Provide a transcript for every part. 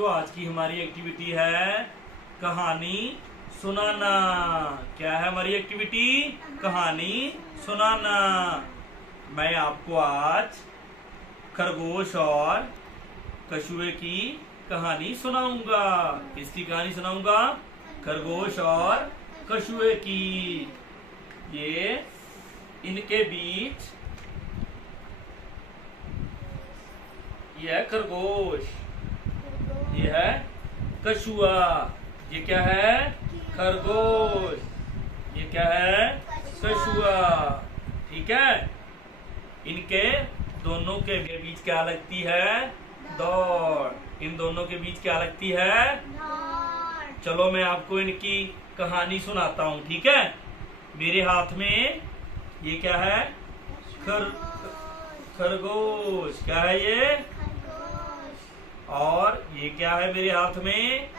बच्चों, आज की हमारी एक्टिविटी है कहानी सुनाना। क्या है हमारी एक्टिविटी? कहानी सुनाना। मैं आपको आज खरगोश और कछुए की कहानी सुनाऊंगा। किसकी कहानी सुनाऊंगा? खरगोश और कछुए की। ये इनके बीच ये है खरगोश, ये है कछुआ। ये क्या है? खरगोश। ये क्या है? कछुआ। ठीक है। इनके दोनों के बीच क्या लगती है? दौड़। इन दोनों के बीच क्या लगती है? चलो मैं आपको इनकी कहानी सुनाता हूँ। ठीक है। मेरे हाथ में ये क्या है? खरगोश। क्या है ये? और ये क्या है मेरे हाथ में?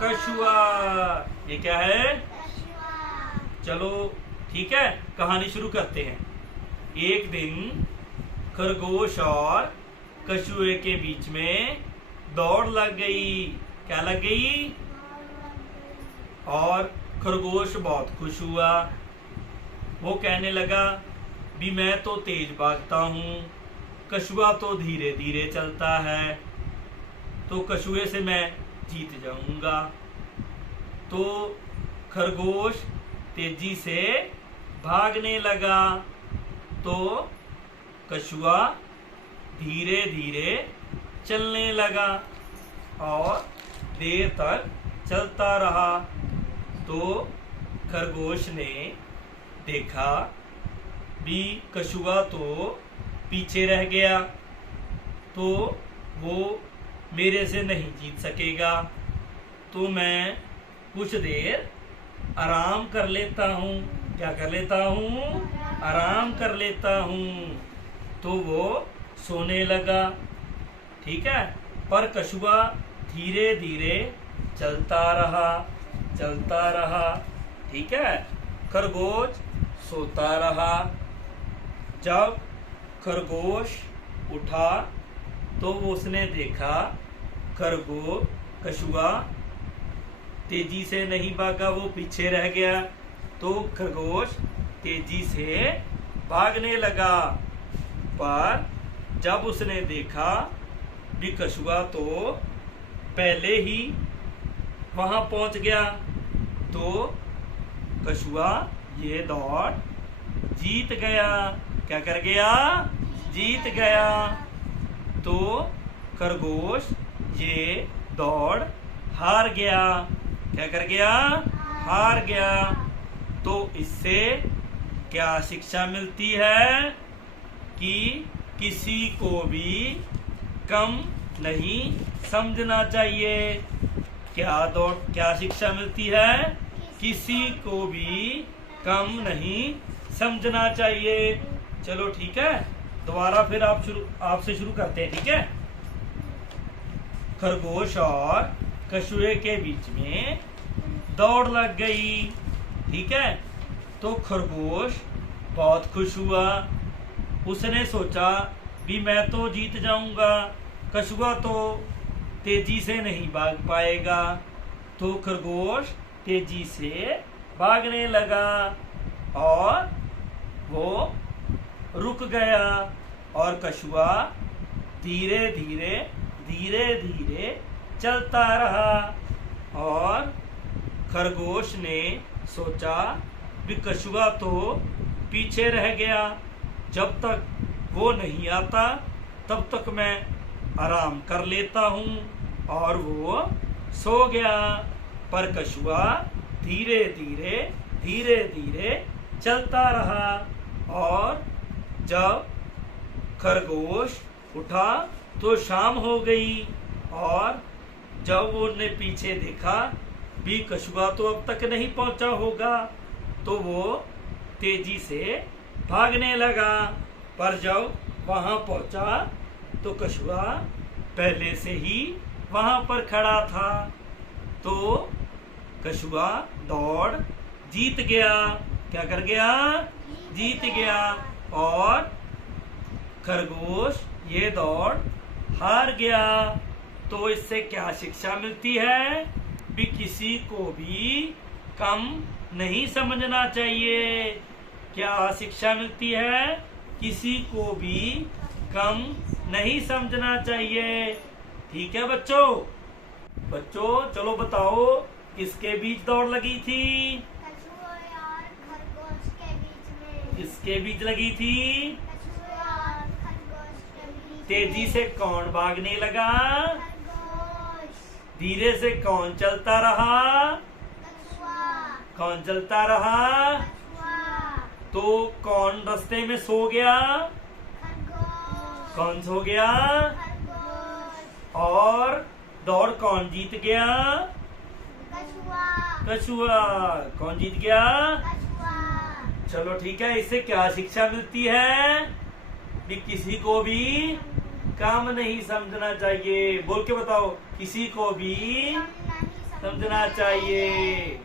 कछुआ। ये क्या है? चलो ठीक है, कहानी शुरू करते हैं। एक दिन खरगोश और कछुए के बीच में दौड़ लग गई। क्या लग गई? और खरगोश बहुत खुश हुआ। वो कहने लगा भी मैं तो तेज भागता हूँ, कछुआ तो धीरे धीरे चलता है, तो कछुए से मैं जीत जाऊंगा। तो खरगोश तेजी से भागने लगा, तो कछुआ धीरे धीरे चलने लगा और देर तक चलता रहा। तो खरगोश ने देखा भी कछुआ तो पीछे रह गया, तो वो मेरे से नहीं जीत सकेगा, तो मैं कुछ देर आराम कर लेता हूँ। क्या कर लेता हूँ? आराम कर लेता हूँ। तो वो सोने लगा। ठीक है। पर कछुआ धीरे धीरे चलता रहा, चलता रहा। ठीक है। खरगोश सोता रहा। जब खरगोश उठा तो उसने देखा कछुआ तेजी से नहीं भागा, वो पीछे रह गया। तो खरगोश तेजी से भागने लगा। पर जब उसने देखा भी कछुआ तो पहले ही वहां पहुंच गया, तो कछुआ ये दौड़ जीत गया। क्या कर गया? जीत गया। तो खरगोश ये दौड़ हार गया। क्या कर गया? हार गया। तो इससे क्या शिक्षा मिलती है? कि किसी को भी कम नहीं समझना चाहिए। क्या शिक्षा मिलती है? किसी को भी कम नहीं समझना चाहिए। चलो ठीक है, दोबारा फिर आपसे शुरू करते हैं। ठीक है। खरगोश और कछुए के बीच में दौड़ लग गई। ठीक है। तो खरगोश बहुत खुश हुआ। उसने सोचा भी मैं तो जीत जाऊंगा, कछुआ तो तेजी से नहीं भाग पाएगा। तो खरगोश तेजी से भागने लगा और वो रुक गया, और कछुआ धीरे धीरे धीरे धीरे चलता रहा। और खरगोश ने सोचा भी कछुआ तो पीछे रह गया, जब तक वो नहीं आता तब तक मैं आराम कर लेता हूँ। और वो सो गया। पर कछुआ धीरे धीरे धीरे धीरे चलता रहा। और जब खरगोश उठा तो शाम हो गई। और जब वो ने पीछे देखा भी कछुआ तो अब तक नहीं पहुंचा होगा, तो वो तेजी से भागने लगा। पर जब वहां पहुंचा तो कछुआ पहले से ही वहां पर खड़ा था। तो कछुआ दौड़ जीत गया। क्या कर गया? जीत गया। और खरगोश ये दौड़ हार गया। तो इससे क्या शिक्षा मिलती है भी किसी को भी कम नहीं समझना चाहिए। क्या शिक्षा मिलती है? किसी को भी कम नहीं समझना चाहिए। ठीक है बच्चों। बच्चों चलो बताओ किसके बीच दौड़ लगी थी? कछुआ और खरगोश के बीच में। किसके बीच लगी थी? कछुआ और खरगोश के बीच में। तेजी से कौन भागने लगा? खरगोश। धीरे से कौन चलता रहा? कछुआ। कौन चलता रहा? कछुआ। तो कौन रास्ते में सो गया? खरगोश। कौन सो गया? खरगोश। और दौड़ कौन जीत गया? कछुआ। कछुआ। कौन जीत गया? कछुआ। चलो ठीक है। इससे क्या शिक्षा मिलती है कि किसी को भी काम नहीं समझना चाहिए। बोल के बताओ, किसी को भी कम नहीं समझना चाहिए।